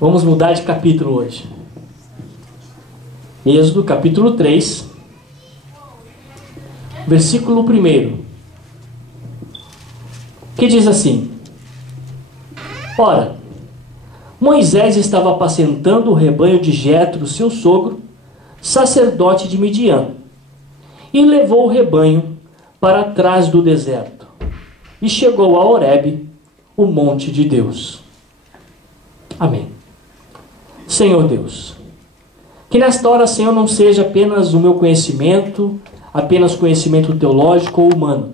Vamos mudar de capítulo hoje. Êxodo capítulo 3, versículo 1, que diz assim: Ora, Moisés estava apacentando o rebanho de Jetro, seu sogro, sacerdote de Midian, e levou o rebanho para trás do deserto, e chegou a Horebe, o monte de Deus. Amém. Senhor Deus, que nesta hora, Senhor, não seja apenas o meu conhecimento, apenas conhecimento teológico ou humano,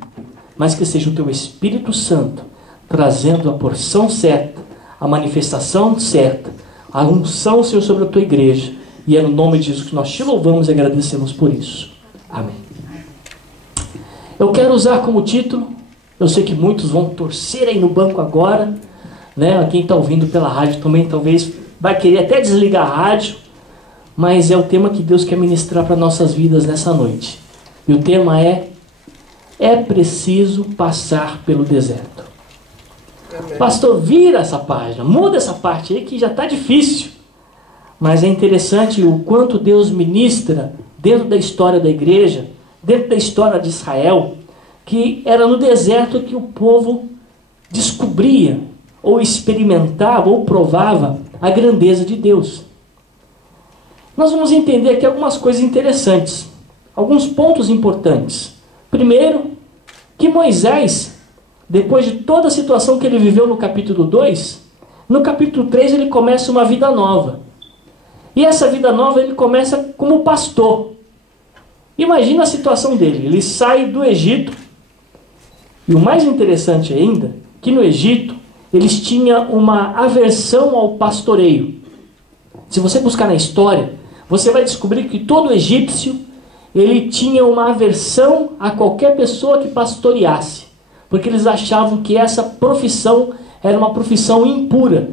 mas que seja o Teu Espírito Santo trazendo a porção certa, a manifestação certa, a unção, Senhor, sobre a Tua igreja. E é no nome de Jesus que nós Te louvamos e agradecemos por isso. Amém. Eu quero usar como título, eu sei que muitos vão torcer aí no banco agora, né? Quem está ouvindo pela rádio também talvez vai querer até desligar a rádio, mas é o tema que Deus quer ministrar para nossas vidas nessa noite. E o tema é preciso passar pelo deserto. Amém. Pastor, vira essa página, muda essa parte aí que já está difícil. Mas é interessante o quanto Deus ministra dentro da história da igreja, dentro da história de Israel, que era no deserto que o povo descobria, ou experimentava, ou provava a grandeza de Deus. Nós vamos entender aqui algumas coisas interessantes, alguns pontos importantes. Primeiro, que Moisés, depois de toda a situação que ele viveu no capítulo 2, no capítulo 3 ele começa uma vida nova. E essa vida nova ele começa como pastor. Imagina a situação dele, ele sai do Egito, e o mais interessante ainda, que no Egito eles tinham uma aversão ao pastoreio. Se você buscar na história, você vai descobrir que todo egípcio ele tinha uma aversão a qualquer pessoa que pastoreasse, porque eles achavam que essa profissão era uma profissão impura.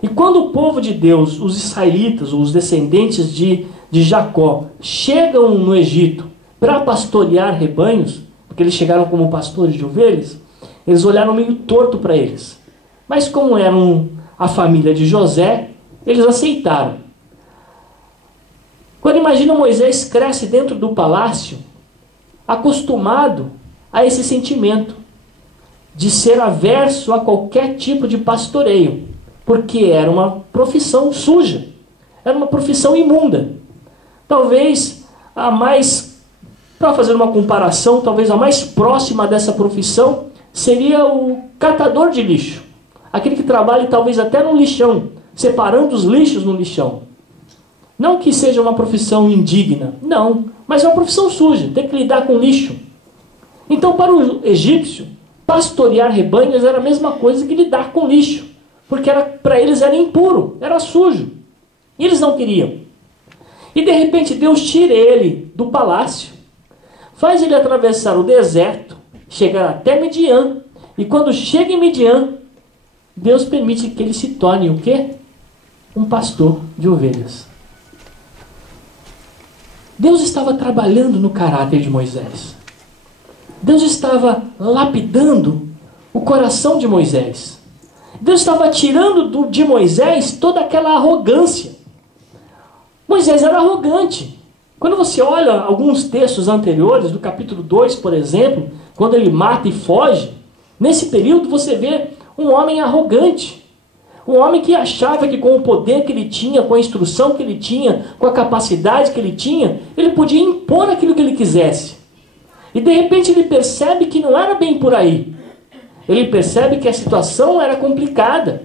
E quando o povo de Deus, os israelitas, os descendentes de Jacó, chegam no Egito para pastorear rebanhos, porque eles chegaram como pastores de ovelhas, eles olharam meio torto para eles. Mas como eram a família de José, eles aceitaram. Quando imagina Moisés cresce dentro do palácio, acostumado a esse sentimento de ser averso a qualquer tipo de pastoreio, porque era uma profissão suja, era uma profissão imunda. Talvez a mais, para fazer uma comparação, talvez a mais próxima dessa profissão seria o catador de lixo, aquele que trabalha talvez até no lixão, separando os lixos no lixão. Não que seja uma profissão indigna, não, mas é uma profissão suja, tem que lidar com lixo. Então, para o egípcio, pastorear rebanhos era a mesma coisa que lidar com lixo, porque para eles era impuro, era sujo, e eles não queriam. E de repente Deus tira ele do palácio, faz ele atravessar o deserto, chegar até Midian, e quando chega em Midian, Deus permite que ele se torne o quê? Um pastor de ovelhas. Deus estava trabalhando no caráter de Moisés. Deus estava lapidando o coração de Moisés. Deus estava tirando de Moisés toda aquela arrogância. Moisés era arrogante. Quando você olha alguns textos anteriores, do capítulo 2, por exemplo, quando ele mata e foge, nesse período você vê um homem arrogante. Um homem que achava que com o poder que ele tinha, com a instrução que ele tinha, com a capacidade que ele tinha, ele podia impor aquilo que ele quisesse. E de repente ele percebe que não era bem por aí. Ele percebe que a situação era complicada.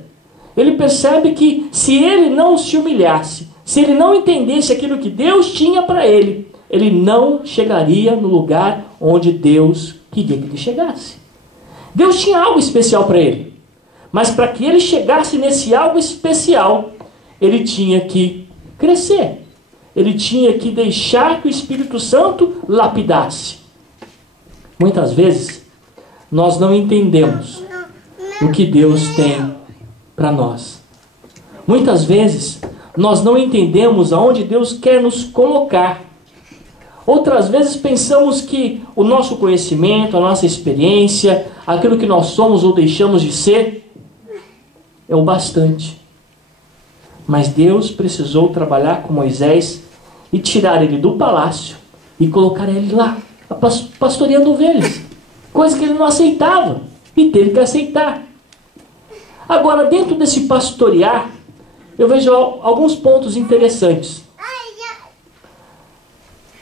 Ele percebe que se ele não se humilhasse, se ele não entendesse aquilo que Deus tinha para ele, ele não chegaria no lugar onde Deus queria que ele chegasse. Deus tinha algo especial para ele. Mas para que ele chegasse nesse algo especial, ele tinha que crescer. Ele tinha que deixar que o Espírito Santo lapidasse. Muitas vezes, nós não entendemos o que Deus tem para nós. Muitas vezes, nós não entendemos aonde Deus quer nos colocar. Outras vezes pensamos que o nosso conhecimento, a nossa experiência, aquilo que nós somos ou deixamos de ser, é o bastante. Mas Deus precisou trabalhar com Moisés e tirar ele do palácio e colocar ele lá, pastoreando ovelhas. Coisa que ele não aceitava e teve que aceitar. Agora, dentro desse pastorear, eu vejo alguns pontos interessantes.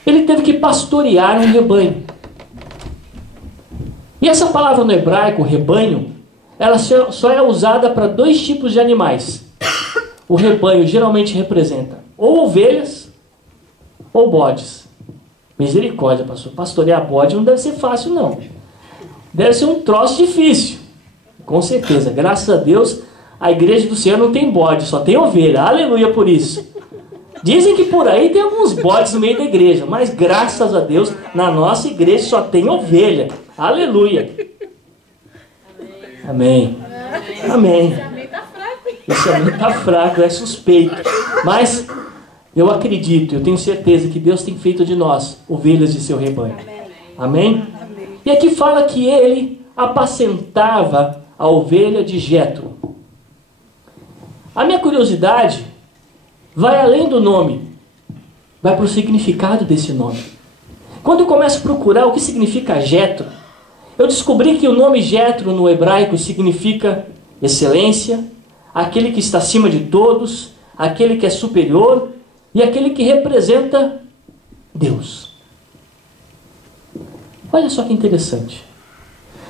Ele teve que pastorear um rebanho. E essa palavra no hebraico, rebanho, ela só é usada para dois tipos de animais. O rebanho geralmente representa ou ovelhas ou bodes. Misericórdia, pastor. Pastorear bode não deve ser fácil, não. Deve ser um troço difícil. Com certeza. Graças a Deus, a igreja do Senhor não tem bode, só tem ovelha. Aleluia por isso. Dizem que por aí tem alguns bodes no meio da igreja, mas graças a Deus, na nossa igreja só tem ovelha. Aleluia. Amém. Amém. Esse amém está fraco, é suspeito. Mas eu acredito, eu tenho certeza que Deus tem feito de nós ovelhas de seu rebanho. Amém? E aqui fala que ele apacentava a ovelha de Jetro. A minha curiosidade vai além do nome, vai para o significado desse nome. Quando eu começo a procurar o que significa Jetro, eu descobri que o nome Jetro no hebraico significa excelência, aquele que está acima de todos, aquele que é superior e aquele que representa Deus. Olha só que interessante.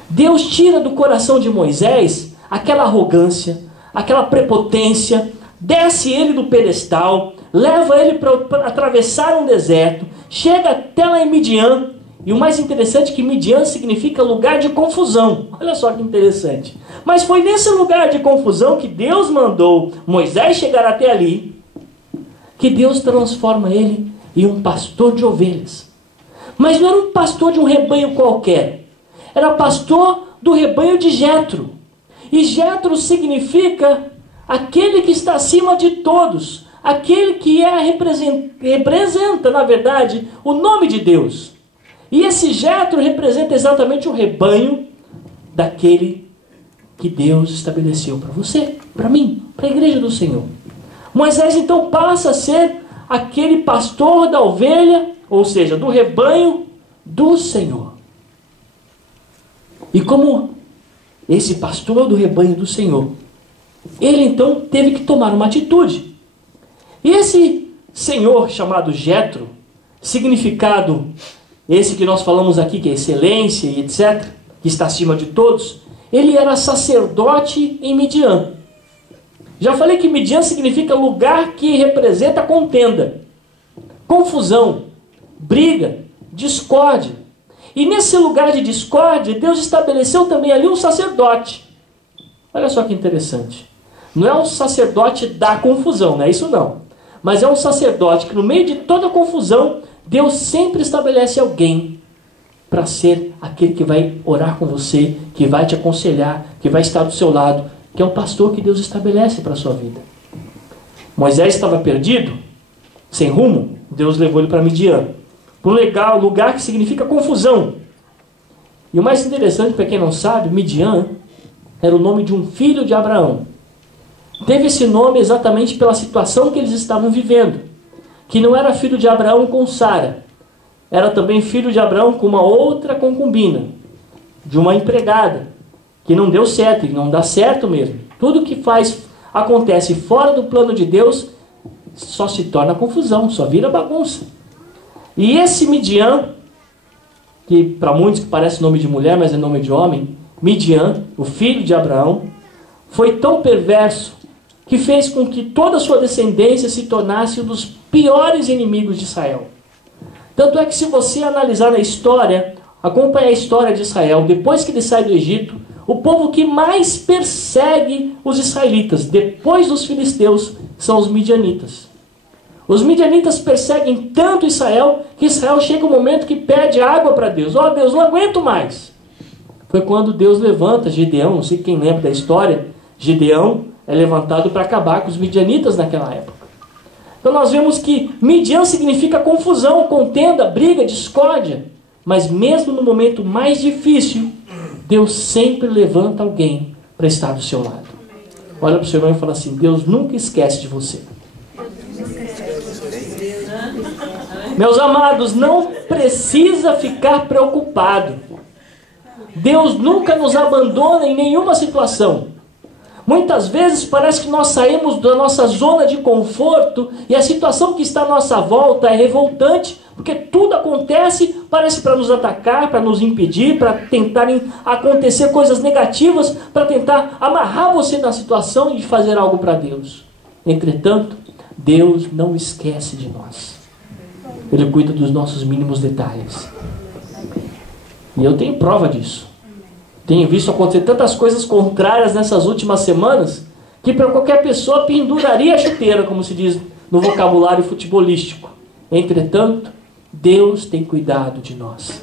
Deus tira do coração de Moisés aquela arrogância, aquela prepotência, desce ele do pedestal, leva ele para atravessar um deserto, chega até lá em Midian, e o mais interessante é que Midian significa lugar de confusão. Olha só que interessante. Mas foi nesse lugar de confusão que Deus mandou Moisés chegar até ali, que Deus transforma ele em um pastor de ovelhas. Mas não era um pastor de um rebanho qualquer, era pastor do rebanho de Jetro. E Jetro significa aquele que está acima de todos, aquele que representa, na verdade, o nome de Deus. E esse Jetro representa exatamente o rebanho daquele que Deus estabeleceu para você, para mim, para a igreja do Senhor. Moisés então passa a ser aquele pastor da ovelha, ou seja, do rebanho do Senhor. E como esse pastor do rebanho do Senhor, ele então teve que tomar uma atitude. E esse senhor chamado Jetro, significado esse que nós falamos aqui, que é excelência e etc., que está acima de todos, ele era sacerdote em Midian. Já falei que Midian significa lugar que representa contenda, confusão, briga, discórdia. E nesse lugar de discórdia, Deus estabeleceu também ali um sacerdote. Olha só que interessante. Não é um sacerdote da confusão, não é isso não. Mas é um sacerdote que no meio de toda a confusão, Deus sempre estabelece alguém para ser aquele que vai orar com você, que vai te aconselhar, que vai estar do seu lado, que é o pastor que Deus estabelece para a sua vida. Moisés estava perdido, sem rumo, Deus levou ele para Midian, para um lugar que significa confusão. E o mais interessante, para quem não sabe, Midian era o nome de um filho de Abraão. Teve esse nome exatamente pela situação que eles estavam vivendo, que não era filho de Abraão com Sara, era também filho de Abraão com uma outra concubina, de uma empregada, que não deu certo, e não dá certo mesmo. Tudo que acontece fora do plano de Deus, só se torna confusão, só vira bagunça. E esse Midian, que para muitos parece nome de mulher, mas é nome de homem, Midian, o filho de Abraão, foi tão perverso que fez com que toda a sua descendência se tornasse um dos piores inimigos de Israel. Tanto é que se você analisar a história, acompanhar a história de Israel, depois que ele sai do Egito, o povo que mais persegue os israelitas, depois dos filisteus, são os midianitas. Os midianitas perseguem tanto Israel, que Israel chega um momento que pede água para Deus. Ó Deus, não aguento mais. Foi quando Deus levanta Gideão, não sei quem lembra da história, Gideão é levantado para acabar com os midianitas naquela época. Então nós vemos que Midian significa confusão, contenda, briga, discórdia. Mas mesmo no momento mais difícil, Deus sempre levanta alguém para estar do seu lado. Olha para o seu irmão e fala assim: Deus nunca esquece de você. Meus amados, não precisa ficar preocupado. Deus nunca nos abandona em nenhuma situação. Muitas vezes parece que nós saímos da nossa zona de conforto e a situação que está à nossa volta é revoltante, porque tudo acontece, parece para nos atacar, para nos impedir, para tentarem acontecer coisas negativas, para tentar amarrar você na situação e fazer algo para Deus. Entretanto, Deus não esquece de nós. Ele cuida dos nossos mínimos detalhes. E eu tenho prova disso. Tenho visto acontecer tantas coisas contrárias nessas últimas semanas, que para qualquer pessoa penduraria a chuteira, como se diz no vocabulário futebolístico. Entretanto, Deus tem cuidado de nós.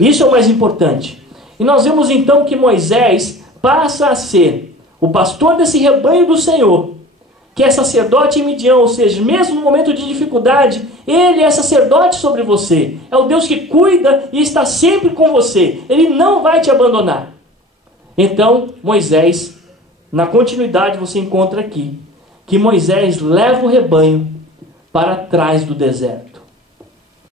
Isso é o mais importante. E nós vemos então que Moisés passa a ser o pastor desse rebanho do Senhor, que é sacerdote em Midian, ou seja, mesmo no momento de dificuldade, ele é sacerdote sobre você. É o Deus que cuida e está sempre com você. Ele não vai te abandonar. Então, Moisés, na continuidade você encontra aqui, que Moisés leva o rebanho para trás do deserto.